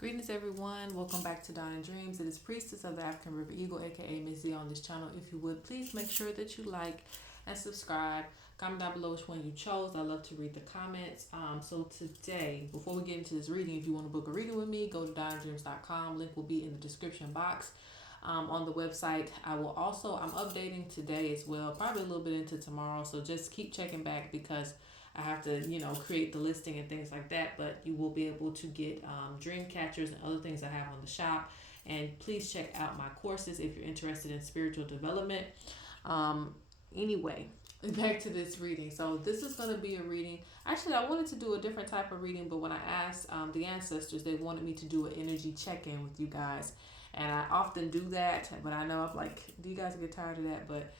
Greetings everyone, welcome back to Dawn and Dreams. It is Priestess of the African River Eagle, aka Ms.Z on this channel. If you would, please make sure that you like and subscribe. Comment down below which one you chose. I love to read the comments. So today, before we get into this reading, if you want to book a reading with me, go to dawnandreams.com. Link will be in the description box. On the website, I'm updating today as well, probably a little bit into tomorrow. So just keep checking back because I have to, create the listing and things like that, but you will be able to get Dreamcatchers and other things I have on the shop. And please check out my courses if you're interested in spiritual development. Anyway, back to this reading. So this is going to be a reading. Actually, I wanted to do a different type of reading, but when I asked the ancestors, they wanted me to do an energy check-in with you guys. And I often do that, but I know I'm like, do you guys get tired of that? But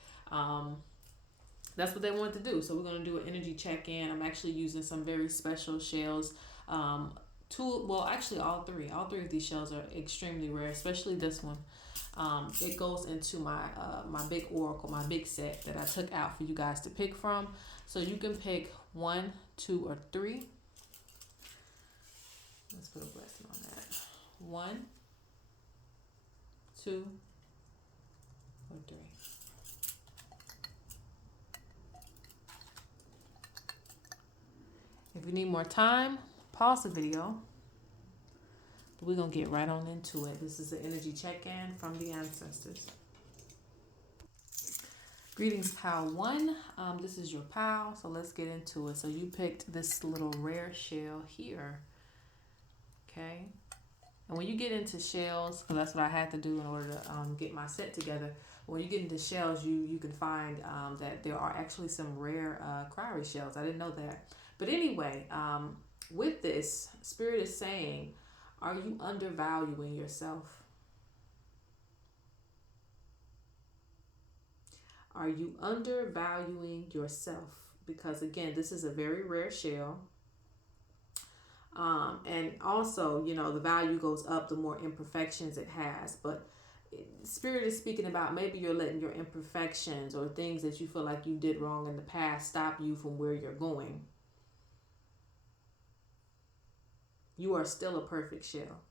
that's what they wanted to do. So we're going to do an energy check-in. I'm actually using some very special shells. Actually all three of these shells are extremely rare, especially this one. It goes into my my big oracle, my big set that I took out for you guys to pick from. So you can pick 1, 2, or 3. Let's put a blessing on that. 1, 2, or 3. If you need more time, pause the video. But we're going to get right on into it. This is the energy check-in from the ancestors. Greetings, Pal 1. This is your pal, so let's get into it. So you picked this little rare shell here. Okay. And when you get into shells, because that's what I had to do in order to get my set together. When you get into shells, you can find that there are actually some rare crowry shells. I didn't know that. But anyway, with this, Spirit is saying, are you undervaluing yourself? Are you undervaluing yourself? Because again, this is a very rare shell. And also, the value goes up the more imperfections it has. But Spirit is speaking about maybe you're letting your imperfections or things that you feel like you did wrong in the past stop you from where you're going. You are still a perfect shell.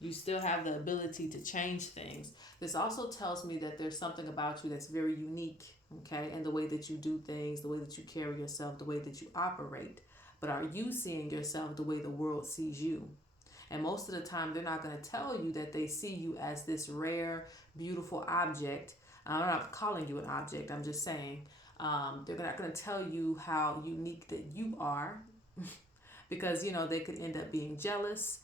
You still have the ability to change things. This also tells me that there's something about you that's very unique, okay? And the way that you do things, the way that you carry yourself, the way that you operate. But are you seeing yourself the way the world sees you? And most of the time, they're not going to tell you that they see you as this rare, beautiful object. I'm not calling you an object. I'm just saying they're not going to tell you how unique that you are. Because, they could end up being jealous.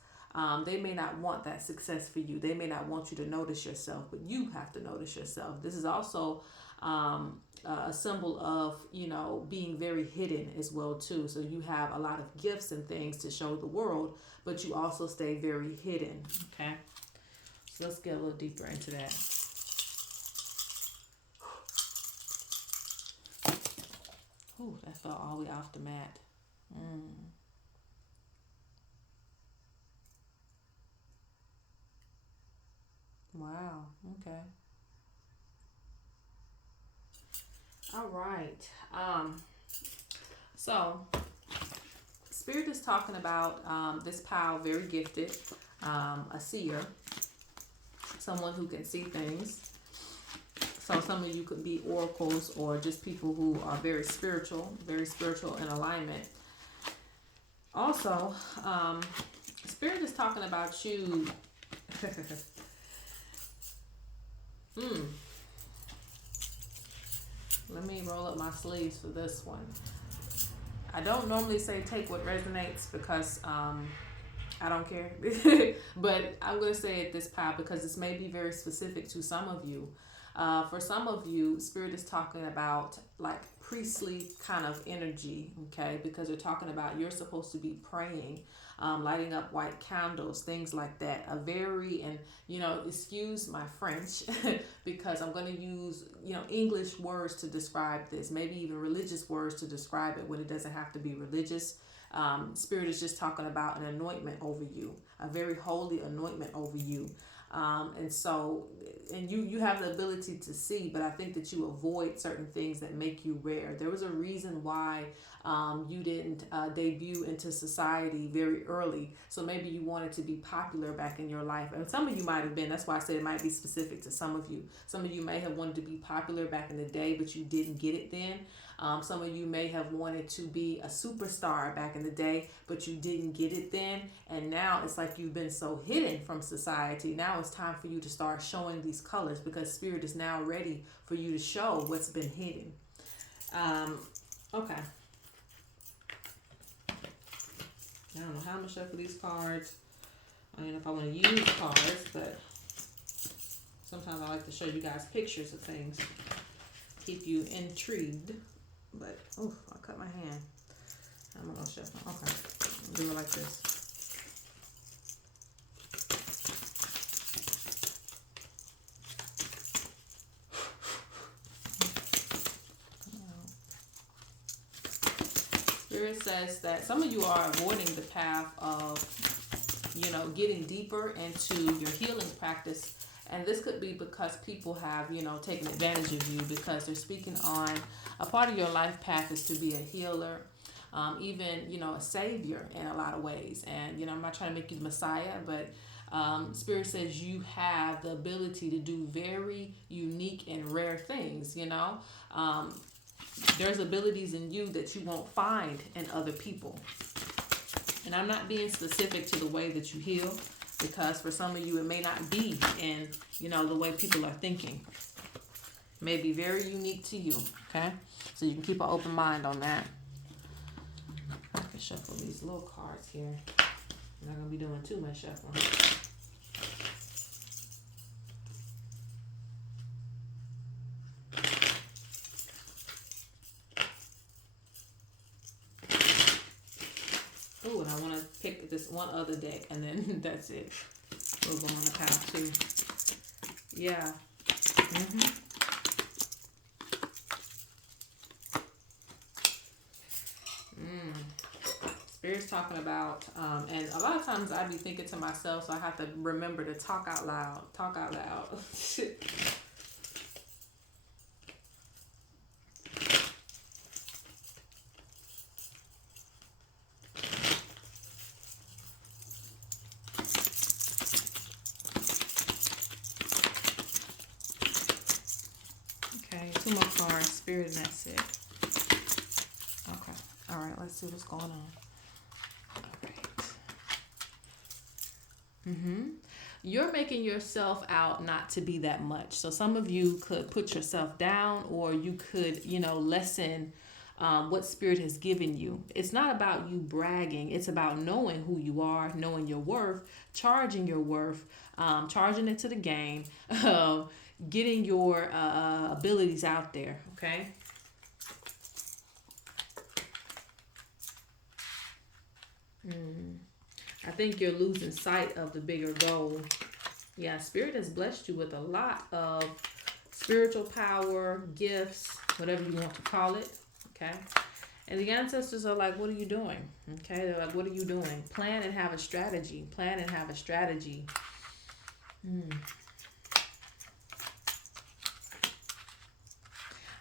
They may not want that success for you. They may not want you to notice yourself, but you have to notice yourself. This is also a symbol of, being very hidden as well, too. So you have a lot of gifts and things to show the world, but you also stay very hidden. Okay. So let's get a little deeper into that. Ooh, that fell all the way off the mat. Wow. Okay. All right. So Spirit is talking about this pal, very gifted, a seer, someone who can see things. So some of you could be oracles or just people who are very spiritual in alignment. Also, Spirit is talking about you. Let me roll up my sleeves for this one. I don't normally say take what resonates because I don't care. But I'm going to say it this pal because this may be very specific to some of you. For some of you, Spirit is talking about like priestly kind of energy, okay? Because they're talking about you're supposed to be praying, lighting up white candles, things like that. Excuse my French, because I'm going to use, English words to describe this, maybe even religious words to describe it when it doesn't have to be religious. Spirit is just talking about an anointment over you, a very holy anointment over you. And you have the ability to see, but I think that you avoid certain things that make you rare. There was a reason why you didn't debut into society very early. So maybe you wanted to be popular back in your life. And some of you might have been. That's why I said it might be specific to some of you. Some of you may have wanted to be popular back in the day, but you didn't get it then. Some of you may have wanted to be a superstar back in the day, but you didn't get it then. And now it's like you've been so hidden from society. Now it's time for you to start showing these colors, because Spirit is now ready for you to show what's been hidden. Okay. I don't know how I'm going to shuffle these cards. I don't know if I want to use cards, but sometimes I like to show you guys pictures of things. Keep you intrigued. But, oh, I cut my hand. I'm going to shuffle. Okay. I'll do it like this. Spirit says that some of you are avoiding the path of, getting deeper into your healing practice. And this could be because people have, taken advantage of you, because they're speaking on a part of your life path is to be a healer, even, a savior in a lot of ways. And, I'm not trying to make you the Messiah, but Spirit says you have the ability to do very unique and rare things, There's abilities in you that you won't find in other people. And I'm not being specific to the way that you heal, because for some of you, it may not be in, the way people are thinking. It may be very unique to you, okay? So you can keep an open mind on that. I can shuffle these little cards here. I'm not going to be doing too much shuffling. Oh, and I want to pick this one other deck, and then that's it. We'll go on the pile too. Yeah. Spirit's talking about, and a lot of times I be thinking to myself, so I have to remember to talk out loud. Talk out loud. Two more cards, Spirit, and that's it. Okay. All right, let's see what's going on. All right. You're making yourself out not to be that much. So some of you could put yourself down, or you could, lessen what Spirit has given you. It's not about you bragging. It's about knowing who you are, knowing your worth, charging your worth, charging it to the game, getting your abilities out there, okay? I think you're losing sight of the bigger goal. Yeah, Spirit has blessed you with a lot of spiritual power, gifts, whatever you want to call it, okay? And the ancestors are like, what are you doing? Okay, they're like, what are you doing? Plan and have a strategy. Plan and have a strategy.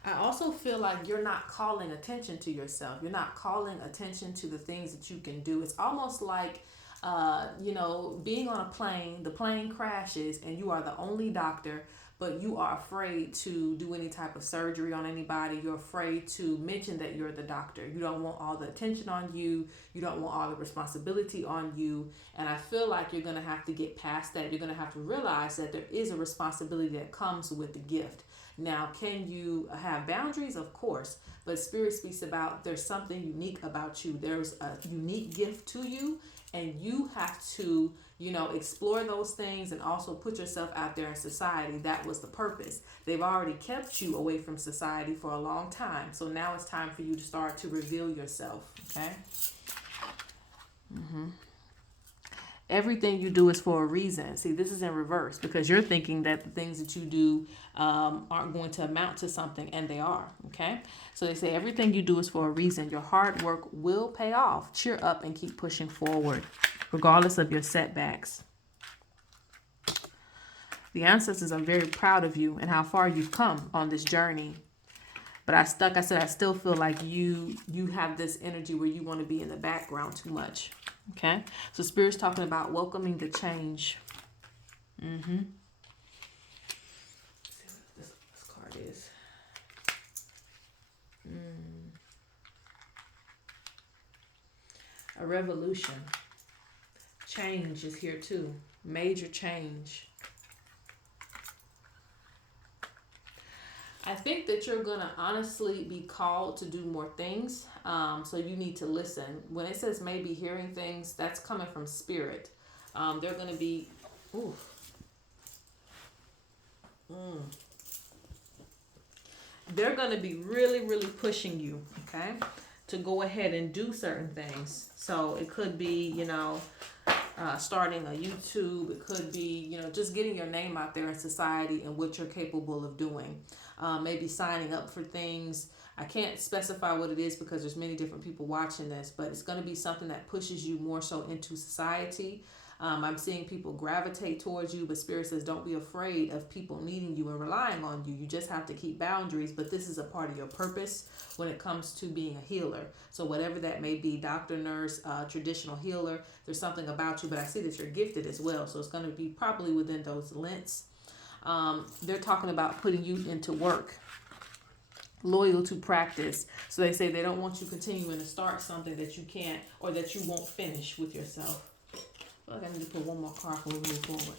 I also feel like you're not calling attention to yourself. You're not calling attention to the things that you can do. It's almost like, being on a plane, the plane crashes and you are the only doctor, but you are afraid to do any type of surgery on anybody. You're afraid to mention that you're the doctor. You don't want all the attention on you. You don't want all the responsibility on you. And I feel like you're going to have to get past that. You're going to have to realize that there is a responsibility that comes with the gift. Now, can you have boundaries? Of course. But Spirit speaks about there's something unique about you. There's a unique gift to you, and you have to, explore those things and also put yourself out there in society. That was the purpose. They've already kept you away from society for a long time. So now it's time for you to start to reveal yourself. Okay? Everything you do is for a reason. See, this is in reverse, because you're thinking that the things that you do aren't going to amount to something, and they are, okay? So they say everything you do is for a reason. Your hard work will pay off. Cheer up and keep pushing forward, regardless of your setbacks. The ancestors are very proud of you and how far you've come on this journey. But I still feel like you have this energy where you want to be in the background too much. Okay? So Spirit's talking about welcoming the change. Mm-hmm. Let's see what this card is. A revolution. Change is here too. Major change. I think that you're going to honestly be called to do more things. So you need to listen. When it says maybe hearing things, that's coming from Spirit. They're going to be... Ooh. They're going to be really, really pushing you, okay, to go ahead and do certain things. So it could be, starting a YouTube. It could be, just getting your name out there in society and what you're capable of doing. Maybe signing up for things. I can't specify what it is because there's many different people watching this, but it's going to be something that pushes you more so into society. I'm seeing people gravitate towards you, but Spirit says don't be afraid of people needing you and relying on you. You just have to keep boundaries, but this is a part of your purpose when it comes to being a healer. So whatever that may be, doctor, nurse, traditional healer, there's something about you, but I see that you're gifted as well. So it's going to be probably within those lengths. They're talking about putting you into work. Loyal to practice. So they say they don't want you continuing to start something that you can't or that you won't finish with yourself. I feel like I need to put one more card before we move forward.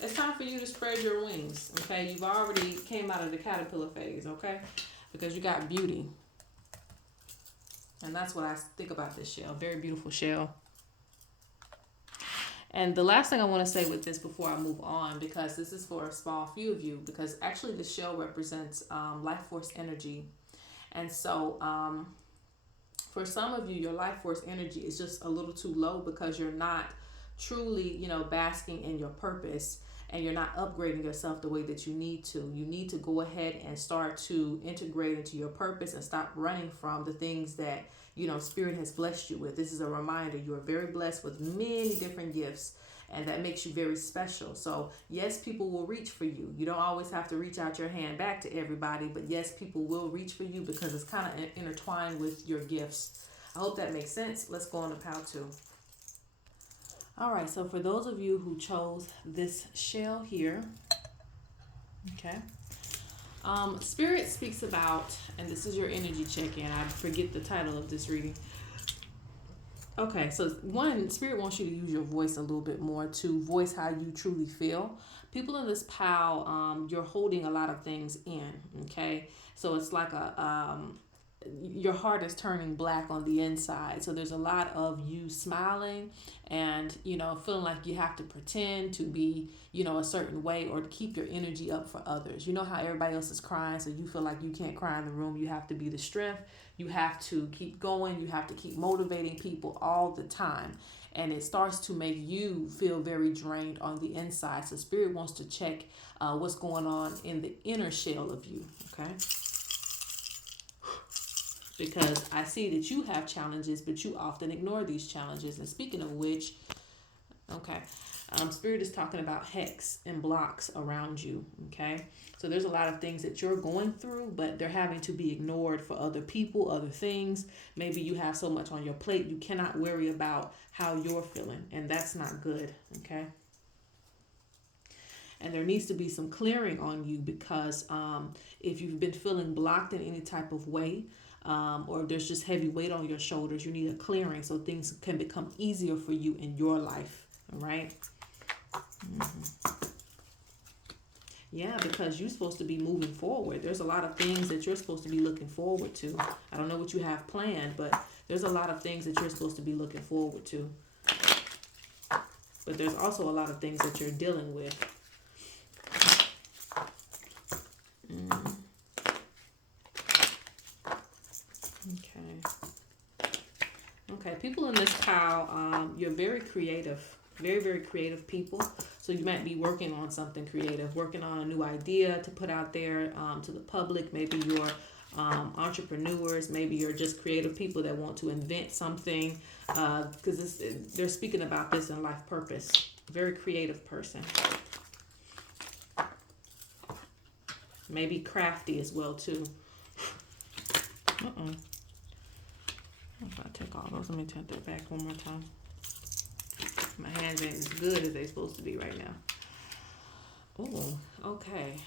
It's time for you to spread your wings, okay? You've already came out of the caterpillar phase, okay? Because you got beauty. And that's what I think about this shell. Very beautiful shell. And the last thing I want to say with this before I move on, because this is for a small few of you, because actually the shell represents life force energy. And so for some of you, your life force energy is just a little too low because you're not truly, basking in your purpose, and you're not upgrading yourself the way that you need to. You need to go ahead and start to integrate into your purpose and stop running from the things that Spirit has blessed you with. This is a reminder. You are very blessed with many different gifts, and that makes you very special. So yes, people will reach for you. You don't always have to reach out your hand back to everybody, but yes, people will reach for you because it's kind of intertwined with your gifts. I hope that makes sense. Let's go on to pile 2. All right, so for those of you who chose this shell here, okay, Spirit speaks about, and this is your energy check-in. I forget the title of this reading. Okay, so one, Spirit wants you to use your voice a little bit more to voice how you truly feel. People in this pile, you're holding a lot of things in, okay? So it's like your heart is turning black on the inside. So there's a lot of you smiling and, feeling like you have to pretend to be, a certain way or to keep your energy up for others. You know how everybody else is crying, so you feel like you can't cry in the room. You have to be the strength. You have to keep going. You have to keep motivating people all the time. And it starts to make you feel very drained on the inside. So Spirit wants to check what's going on in the inner shell of you, okay? Because I see that you have challenges, but you often ignore these challenges. And speaking of which, okay, Spirit is talking about hex and blocks around you, okay? So there's a lot of things that you're going through, but they're having to be ignored for other people, other things. Maybe you have so much on your plate, you cannot worry about how you're feeling, and that's not good, okay? And there needs to be some clearing on you because if you've been feeling blocked in any type of way, or there's just heavy weight on your shoulders, you need a clearing so things can become easier for you in your life. All right. Yeah, because you're supposed to be moving forward. There's a lot of things that you're supposed to be looking forward to. I don't know what you have planned, but there's a lot of things that you're supposed to be looking forward to. But there's also a lot of things that you're dealing with. Okay, people in this pile, you're very creative. Very, very creative people. So So you might be working on something creative, working on a new idea to put out there to the public. Maybe you're entrepreneurs, maybe you're just creative people that want to invent something, because they're speaking about this in life purpose. Very creative person. Maybe crafty as well too. If I take all those, let me turn that back one more time. My hands ain't as good as they're supposed to be right now. Oh, okay.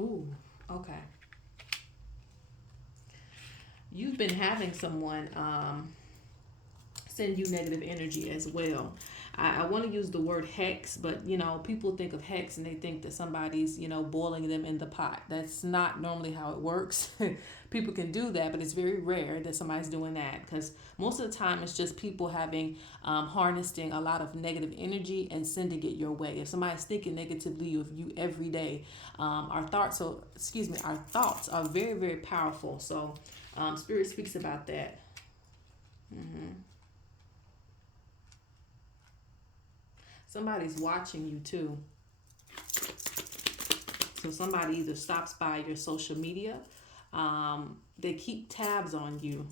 Ooh, okay. You've been having someone send you negative energy as well. I want to use the word hex, but people think of hex and they think that somebody's boiling them in the pot. That's not normally how it works. People can do that, but it's very rare that somebody's doing that, because most of the time it's just people having harnessing a lot of negative energy and sending it your way. If somebody's thinking negatively of you every day, our thoughts are very, very powerful. So Spirit speaks about that. Somebody's watching you too. So somebody either stops by your social media, they keep tabs on you,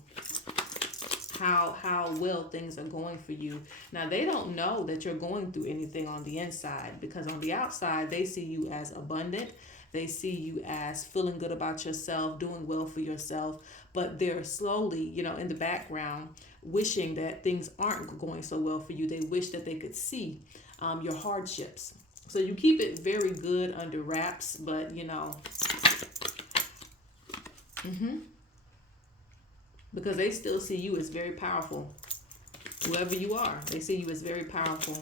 how well things are going for you. Now they don't know that you're going through anything on the inside, because on the outside they see you as abundant. They see you as feeling good about yourself, doing well for yourself, but they're slowly, in the background, wishing that things aren't going so well for you. They wish that they could see your hardships. So you keep it very good under wraps, but because they still see you as very powerful. Whoever you are, they see you as very powerful.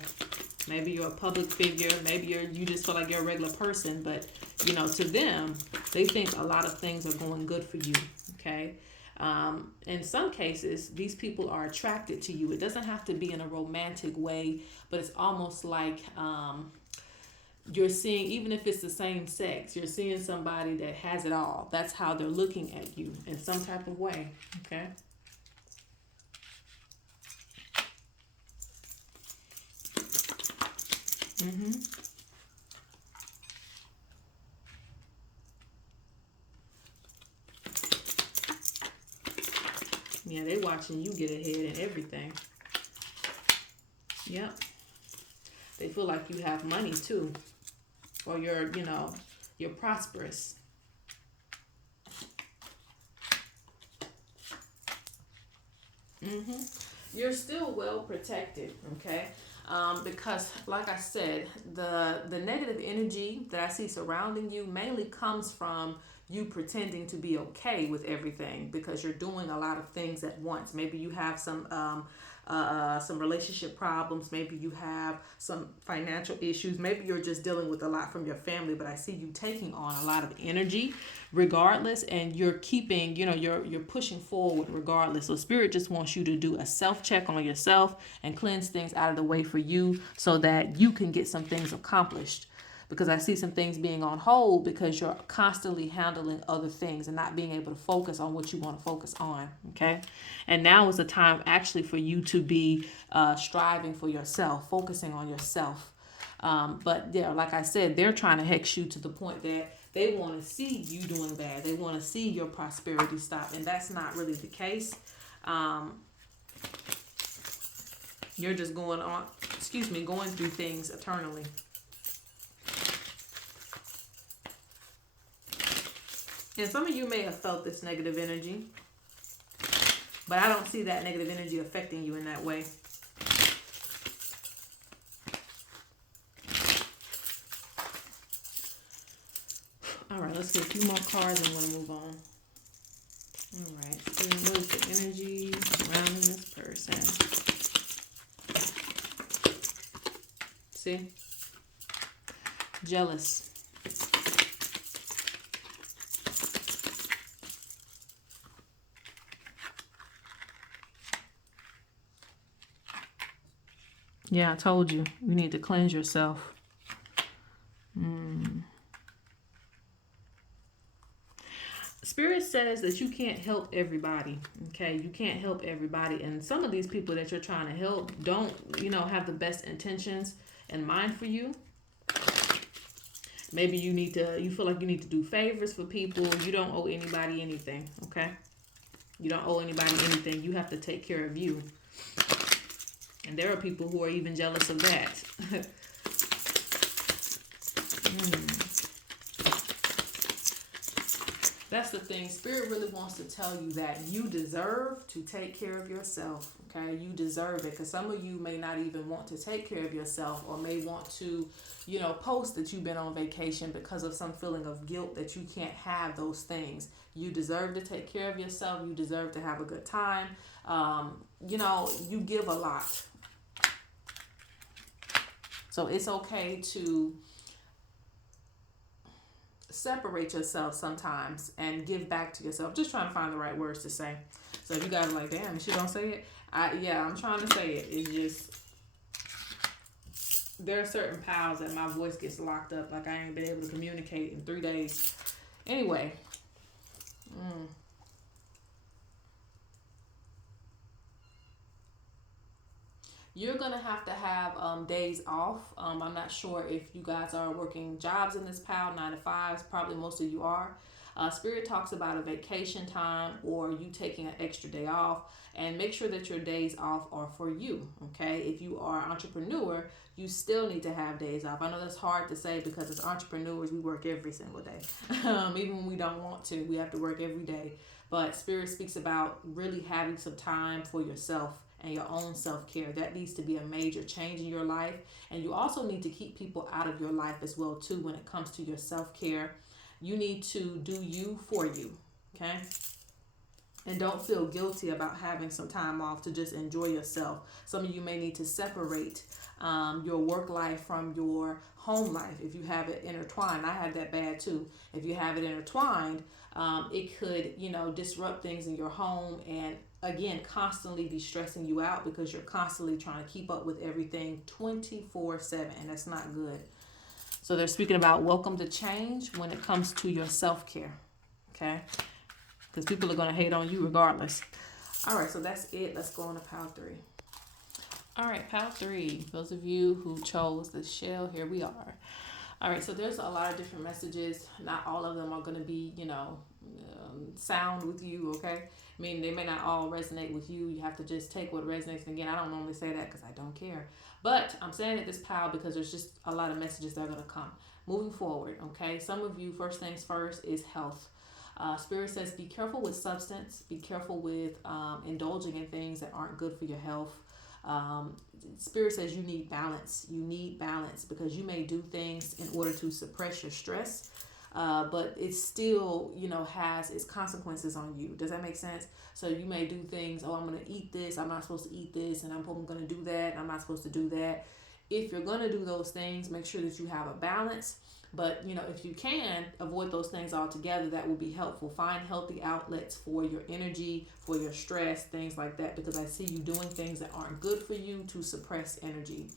Maybe you're a public figure. Maybe you just feel like you're a regular person, but to them, they think a lot of things are going good for you. Okay. In some cases, these people are attracted to you. It doesn't have to be in a romantic way, but it's almost like you're seeing, even if it's the same sex, you're seeing somebody that has it all. That's how they're looking at you in some type of way. Okay. Yeah, they watching you get ahead and everything. Yep. They feel like you have money too, or you're prosperous. You're still well protected, okay? Because, like I said, the negative energy that I see surrounding you mainly comes from you pretending to be okay with everything, because you're doing a lot of things at once. Maybe you have some relationship problems. Maybe you have some financial issues. Maybe you're just dealing with a lot from your family, but I see you taking on a lot of energy regardless, and you're keeping, you're pushing forward regardless. So Spirit just wants you to do a self-check on yourself and cleanse things out of the way for you, so that you can get some things accomplished. Because I see some things being on hold because you're constantly handling other things and not being able to focus on what you want to focus on. Okay. And now is the time actually for you to be striving for yourself, focusing on yourself. But yeah, like I said, they're trying to hex you to the point that they want to see you doing bad. They want to see your prosperity stop. And that's not really the case. You're just going through things eternally. And some of you may have felt this negative energy, but I don't see that negative energy affecting you in that way. All right, let's get a few more cards and we're going to move on. All right, so what is the energy surrounding this person? See? Jealous. Yeah, I told you. You need to cleanse yourself. Spirit says that you can't help everybody. Okay, you can't help everybody, and some of these people that you're trying to help don't, have the best intentions in mind for you. Maybe you feel like you need to do favors for people. You don't owe anybody anything. Okay, you don't owe anybody anything. You have to take care of you, and there are people who are even jealous of that. That's the thing. Spirit really wants to tell you that you deserve to take care of yourself. Okay, you deserve it, because some of you may not even want to take care of yourself, or may want to, post that you've been on vacation because of some feeling of guilt that you can't have those things. You deserve to take care of yourself. You deserve to have a good time. You give a lot, so it's okay to separate yourself sometimes and give back to yourself. Just trying to find the right words to say. So if you guys are like, damn, she don't say it. I'm trying to say it. It's just, there are certain pals that my voice gets locked up. Like I ain't been able to communicate in 3 days. Anyway. You're going to have days off. I'm not sure if you guys are working jobs in this PAL, 9 to 5s. Probably most of you are. Spirit talks about a vacation time or you taking an extra day off. And make sure that your days off are for you, okay? If you are an entrepreneur, you still need to have days off. I know that's hard to say because as entrepreneurs, we work every single day. Even when we don't want to, we have to work every day. But Spirit speaks about really having some time for yourself and your own self-care. That needs to be a major change in your life. And you also need to keep people out of your life as well, too, when it comes to your self-care. You need to do you for you, okay? And don't feel guilty about having some time off to just enjoy yourself. Some of you may need to separate your work life from your home life if you have it intertwined. I had that bad too. If you have it intertwined, it could, disrupt things in your home and again, constantly be stressing you out because you're constantly trying to keep up with everything 24/7, and that's not good. So they're speaking about welcome to change when it comes to your self-care, okay? Because people are going to hate on you regardless. All right, so that's it. Let's go on to PAL 3. All right, PAL 3. Those of you who chose the shell, here we are. All right, so there's a lot of different messages. Not all of them are going to be, sound with you, okay? I mean, they may not all resonate with you. You have to just take what resonates. And again, I don't normally say that because I don't care. But I'm saying it this PAL because there's just a lot of messages that are going to come. Moving forward, okay? Some of you, first things first, is health. Spirit says be careful with substance. Be careful with indulging in things that aren't good for your health. Spirit says you need balance. You need balance because you may do things in order to suppress your stress. But it still, has its consequences on you. Does that make sense? So you may do things, I'm going to eat this, I'm not supposed to eat this, and I'm going to do that, and I'm not supposed to do that. If you're going to do those things, make sure that you have a balance. But, if you can avoid those things altogether, that will be helpful. Find healthy outlets for your energy, for your stress, things like that, because I see you doing things that aren't good for you to suppress energy.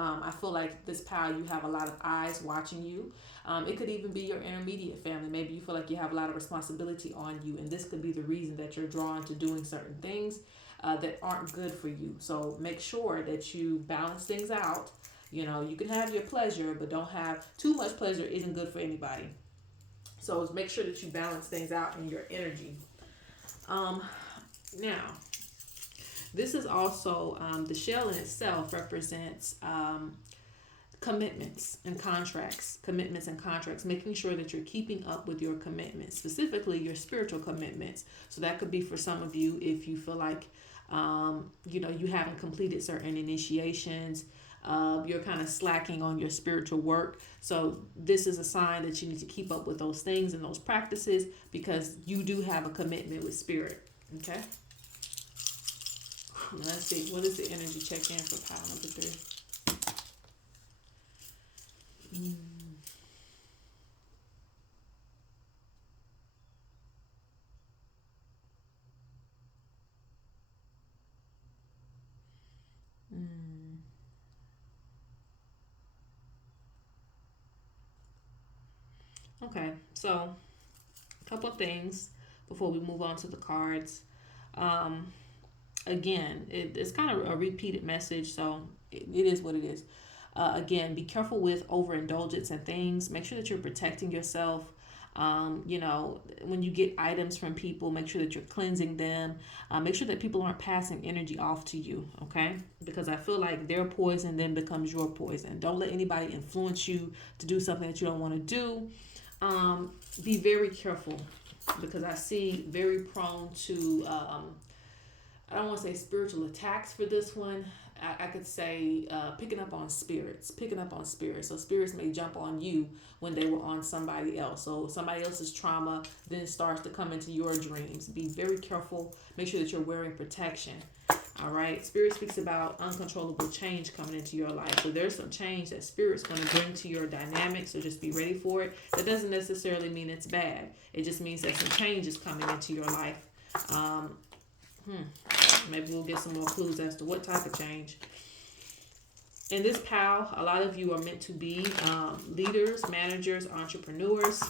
I feel like this PAL, you have a lot of eyes watching you. It could even be your intermediate family. Maybe you feel like you have a lot of responsibility on you, and this could be the reason that you're drawn to doing certain things that aren't good for you. So make sure that you balance things out. You can have your pleasure, but don't have too much pleasure. Isn't good for anybody. So make sure that you balance things out in your energy. Now, this is also the shell in itself represents commitments and contracts, making sure that you're keeping up with your commitments, specifically your spiritual commitments. So that could be for some of you if you feel like, you haven't completed certain initiations. You're kind of slacking on your spiritual work. So this is a sign that you need to keep up with those things and those practices because you do have a commitment with spirit. Okay. Let's see. What is the energy check-in for PAL number 3? Okay, so a couple of things before we move on to the cards. Um, Again, it's kind of a repeated message, so it is what it is. Again, be careful with overindulgence and things. Make sure that you're protecting yourself. When you get items from people, make sure that you're cleansing them. Make sure that people aren't passing energy off to you, okay? Because I feel like their poison then becomes your poison. Don't let anybody influence you to do something that you don't want to do. Be very careful because I see very prone to I don't want to say spiritual attacks for this one. I could say picking up on spirits. So spirits may jump on you when they were on somebody else. So somebody else's trauma then starts to come into your dreams. Be very careful. Make sure that you're wearing protection. All right. Spirit speaks about uncontrollable change coming into your life. So there's some change that Spirit's going to bring to your dynamic. So just be ready for it. That doesn't necessarily mean it's bad. It just means that some change is coming into your life. Maybe we'll get some more clues as to what type of change. In this pile, a lot of you are meant to be leaders, managers, entrepreneurs.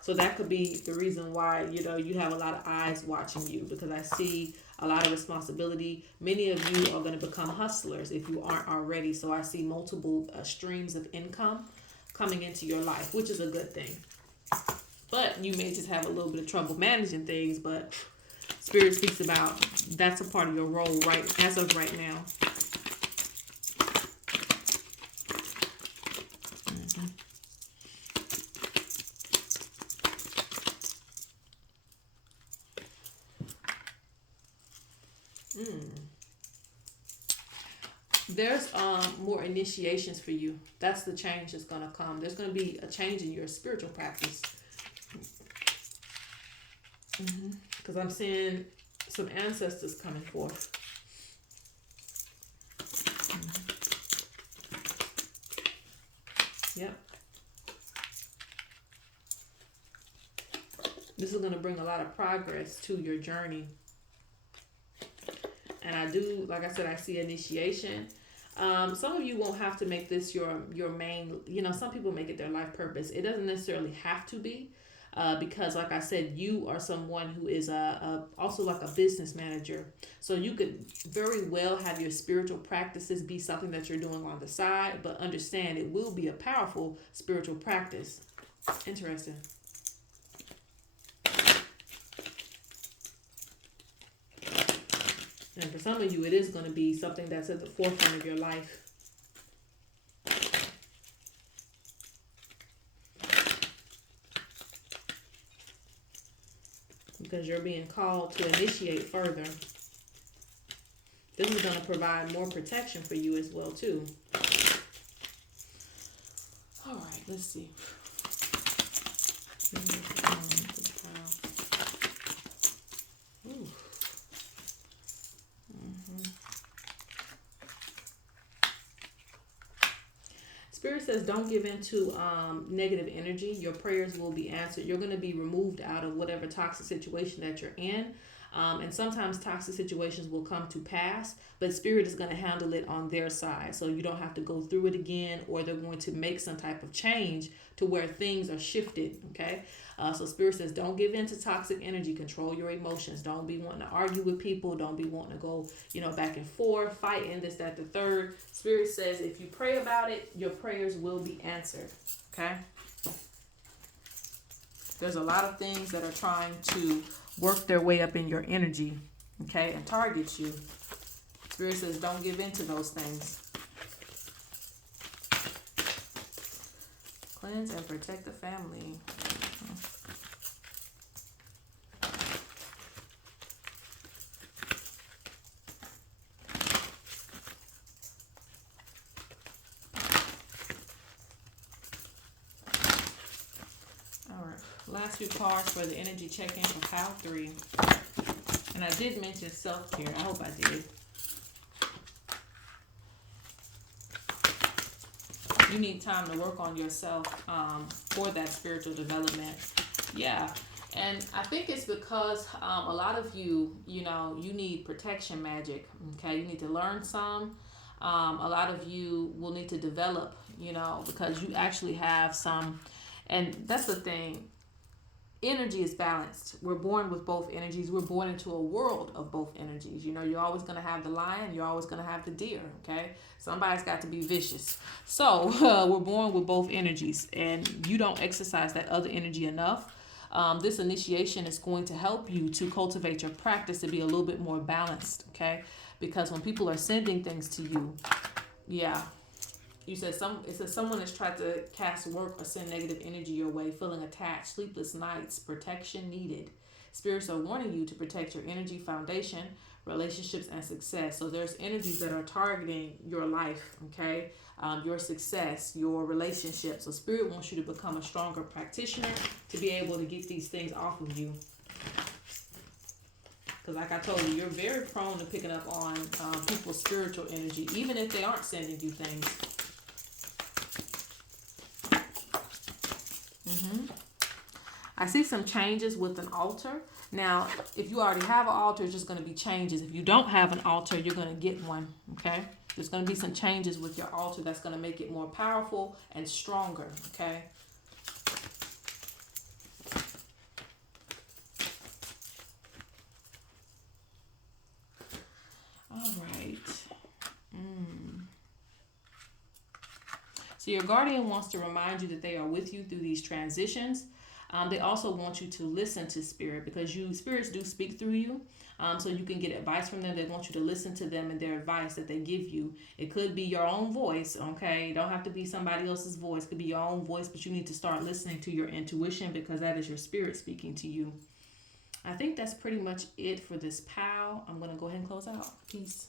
So that could be the reason why, you have a lot of eyes watching you, because I see a lot of responsibility. Many of you are going to become hustlers if you aren't already. So I see multiple streams of income coming into your life, which is a good thing. But you may just have a little bit of trouble managing things, but Spirit speaks about that's a part of your role as of right now. There's more initiations for you. That's the change that's going to come. There's going to be a change in your spiritual practice. Because I'm seeing some ancestors coming forth. Yep. This is going to bring a lot of progress to your journey. And I do, like I said, I see initiation. Some of you won't have to make this your main, some people make it their life purpose. It doesn't necessarily have to be. Because like I said, you are someone who is also like a business manager. So you could very well have your spiritual practices be something that you're doing on the side, but understand it will be a powerful spiritual practice. Interesting. And for some of you, it is going to be something that's at the forefront of your life. Because you're being called to initiate further. This is going to provide more protection for you as well, too. All right, let's see. Spirit says don't give in to negative energy. Your prayers will be answered. You're going to be removed out of whatever toxic situation that you're in. And sometimes toxic situations will come to pass, but Spirit is going to handle it on their side. So you don't have to go through it again, or they're going to make some type of change to where things are shifted. Okay. So Spirit says don't give in to toxic energy. Control your emotions. Don't be wanting to argue with people. Don't be wanting to go, back and forth, fighting this, that, the third. Spirit says if you pray about it, your prayers will be answered. Okay. There's a lot of things that are trying to work their way up in your energy, okay, and target you. Spirit says don't give in to those things. Cleanse and protect the family. Last few cards for the energy check-in for pile 3. And I did mention self-care. I hope I did. You need time to work on yourself for that spiritual development. Yeah. And I think it's because a lot of you, you need protection magic. Okay. You need to learn some. A lot of you will need to develop you know, because you actually have some, and that's the thing. Energy is balanced. We're born with both energies. We're born into a world of both energies. You know, you're always going to have the lion, you're always going to have the deer, okay? Somebody's got to be vicious. So we're born with both energies, and you don't exercise that other energy enough. This initiation is going to help you to cultivate your practice to be a little bit more balanced, okay? Because when people are sending things to you, yeah, you said it says someone has tried to cast work or send negative energy your way, feeling attacked, sleepless nights, protection needed. Spirits are warning you to protect your energy foundation, relationships, and success. So there's energies that are targeting your life, okay? Your success, your relationships. So spirit wants you to become a stronger practitioner to be able to get these things off of you. Because like I told you, you're very prone to picking up on people's spiritual energy, even if they aren't sending you things. I see some changes with an altar. Now, if you already have an altar, it's just going to be changes. If you don't have an altar, you're going to get one, okay? There's going to be some changes with your altar that's going to make it more powerful and stronger, okay? All right. So your guardian wants to remind you that they are with you through these transitions. They also want you to listen to spirit, because spirits do speak through you. So you can get advice from them. They want you to listen to them and their advice that they give you. It could be your own voice, okay? It don't have to be somebody else's voice. It could be your own voice, but you need to start listening to your intuition, because that is your spirit speaking to you. I think that's pretty much it for this pal. I'm going to go ahead and close out. Peace.